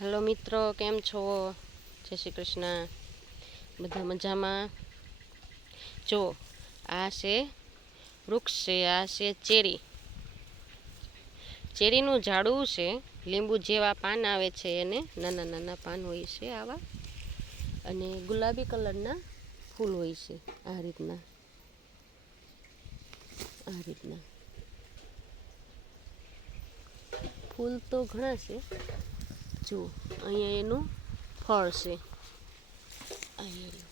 Hello मित्रों, केम छो? जय श्री कृष्ण। बधा मजामां? जो आ छे वृक्ष छे, आ छे चेरी। चेरीनुं झाड़ू छे। લીંબુ જેવા પાન આવે છે એને, નાના નાના પાન હોય છે આવા, અને ગુલાબી કલરના ફૂલ હોય છે આ રીતના ફૂલ તો ઘણા છે। જો અહીંયા એનું ફળ છે, અહીંયા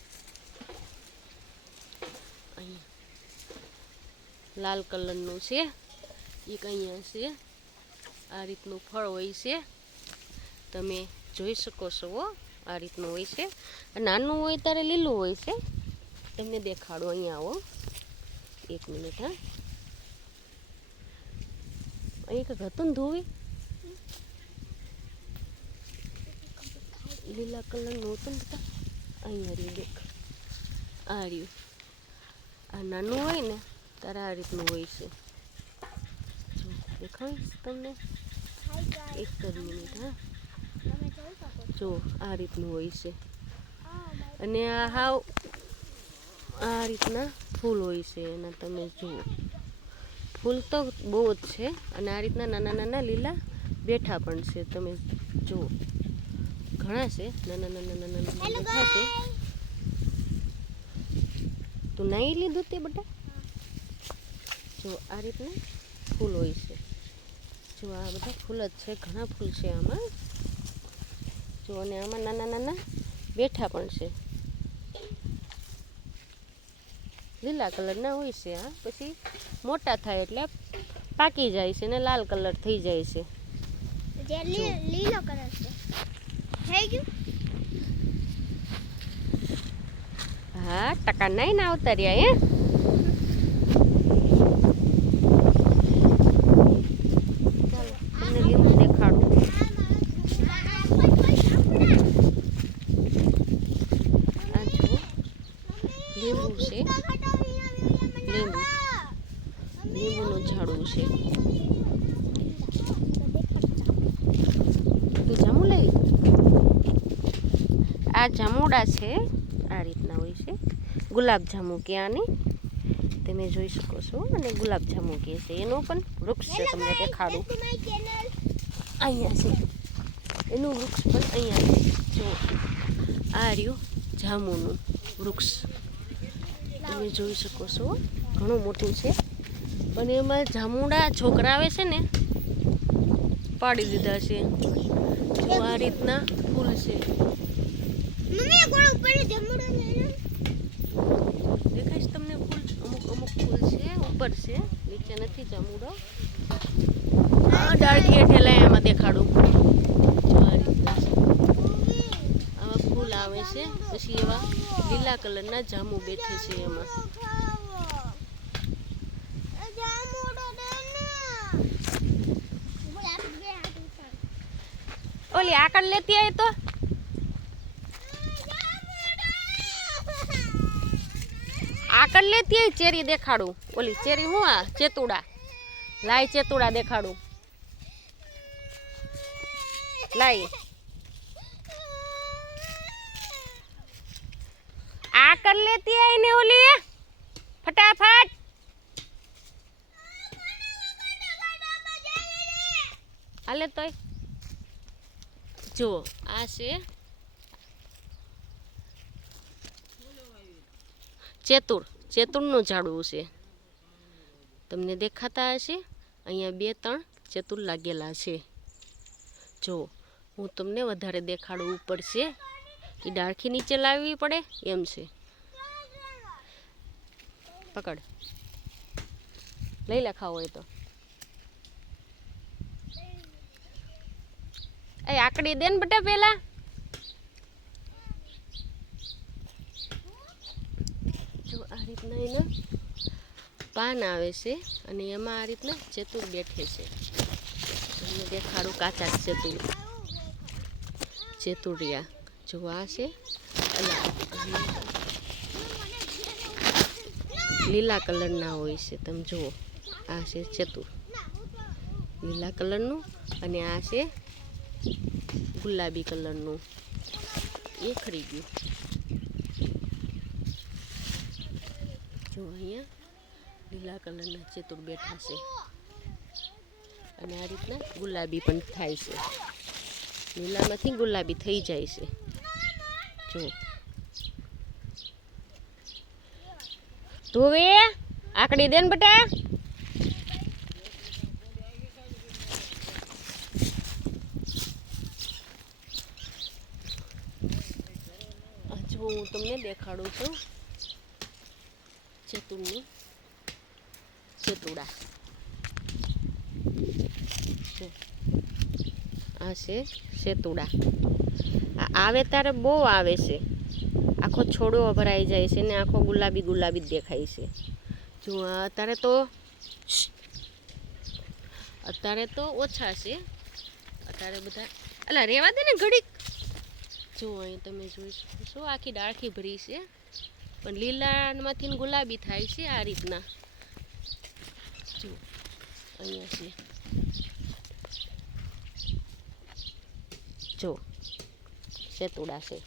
લાલ કલરનું છે, એક અહીંયા છે। આ રીતનું ફળ હોય છે, તમે જોઈ શકો છો। આ રીતનું હોય છે, નાનું હોય ત્યારે લીલું હોય છે। તમને દેખાડો, અહીંયા આવો, એક મિનિટ। હા, અહીં કંઈક હતું ને ધોવી, લીલા કલરનું હતું ને બેટા, અહીંયા રહ્યું, દેખ, આ રહ્યું। આ નાનું હોય ને ત્યારે આ રીતનું હોય છે। જો દેખાડીશ તમને, એક જ મિનિટ। હા, જો આ રીતનું હોય છે, અને આ હાવ આ રીતના ફૂલ હોય છે એના, તમે જુઓ, ફૂલ તો બહુ જ છે, અને આ રીતના નાના નાના લીલા બેઠા પણ છે, તમે જુઓ, ઘણા છે, નાના નાના નાના નાના બેઠા છે। તું નાઈ લીધું તે બેટા? જો આ રીતના ફૂલ હોય છે। જો આ બધા ફૂલ જ છે, ઘણા ફૂલ છે આમાં, જો, અને આમાં નાના નાના બેઠા પણ છે, લીલા કલરના હોય છે। આ પછી મોટા થાય એટલે પાકી જાય છે ને લાલ કલર થઈ જાય છે। લીલો કલર છે, થઈ ગયું? હા, ટકા નાઈ ના આવતા રહ્યા। ચાલો તમને લીંબુ દેખાડું। આ જુઓ, લીંબુ છે, લીંબુનું ઝાડવું છે। તું જાંબુ લઈ, આ જાંબુડા છે, આ રીતના હોય છે, ગુલાબ જાંબુ કે આને, તમે જોઈ શકો છો, અને ગુલાબ જાંબુ કહે છે, એનું પણ વૃક્ષ છે, તમને દેખાડું, અહીંયા છે એનું વૃક્ષ પણ, અહીંયા છે। જો આ રહ્યું જાંબુનું વૃક્ષ, તમે જોઈ શકો છો, ઘણું મોટું છે, પણ એમાં જાંબુડા છોકરા આવે છે ને, પાડી દીધા છે। જો આ રીતના ફૂલ છે, દેખાય છે તમને ફૂલ? અમુક અમુક ફૂલ છે, ઉપર છે, નીચે નથી જાંબુડો। ડાળખી હેઠેલા એમાં દેખાડું, જો આ રીતના છે, આવા ફૂલ આવે છે, પછી એવા લીલા કલરના જાંબુ બેઠે છે એમાં। ઓલી આકડ લેતી આવી તો, આકડ લેતી આવી, ચેરી દેખાડું, ઓલી ચેરી હું, આ ચેતુડા, લાઈ ચેતુડા દેખાડું, લાઈ, આકડ લેતી આવી ને ઓલી, ફટાફટ। હાલે તોય જો આ છે ચેતુરનું ઝાડવું છે, તમને દેખાતા હશે, અહીંયા 2-3 ચેતુર લાગેલા છે। જો હું તમને વધારે દેખાડું, ઉપર છે, એ ડાળખી નીચે લાવવી પડે એમ છે। પકડ, લઈ લે, ખાવ હોય તો। એ આકડી દે ને બેટા પેલા, જો આ રીતના એના પાન આવે છે, અને એમાં આ રીતના ચેતુર બેઠે છે, તમને દેખાડું, કાચા ચેતુરિયા, જો આ છે, લીલા કલરના હોય છે, તમે જુઓ, આ છે ચેતુર લીલા કલરનું, અને આ છે ગુલાબી કલરનું એ ખરી ગયું. જો અહીંયા લીલા કલરના ચેતુર બેઠા છે અને આ રીતના ગુલાબી પણ થાય છે. લીલામાંથી ગુલાબી થઈ જાય છે. જો ધોવે આકડી દે ને બટા. જો હું તમને દેખાડું છું ચેતુરની ચેતુડા. જો આ છે સેતુડા. આ આવે ત્યારે બહુ આવે છે. આખો છોડો ભરાઈ જાય છે ને આખો ગુલાબી ગુલાબી જ દેખાય છે. જો અત્યારે તો ઓછા છે. અત્યારે બધા અલા રેવા દે ને ઘડીક. જો અહીં તમે જોઈ શકો છો આખી ડાળખી ભરી છે પણ લીલામાંથી ગુલાબી થાય છે આ રીતના. જો અહીંયા છે. જો સેતુડા છે.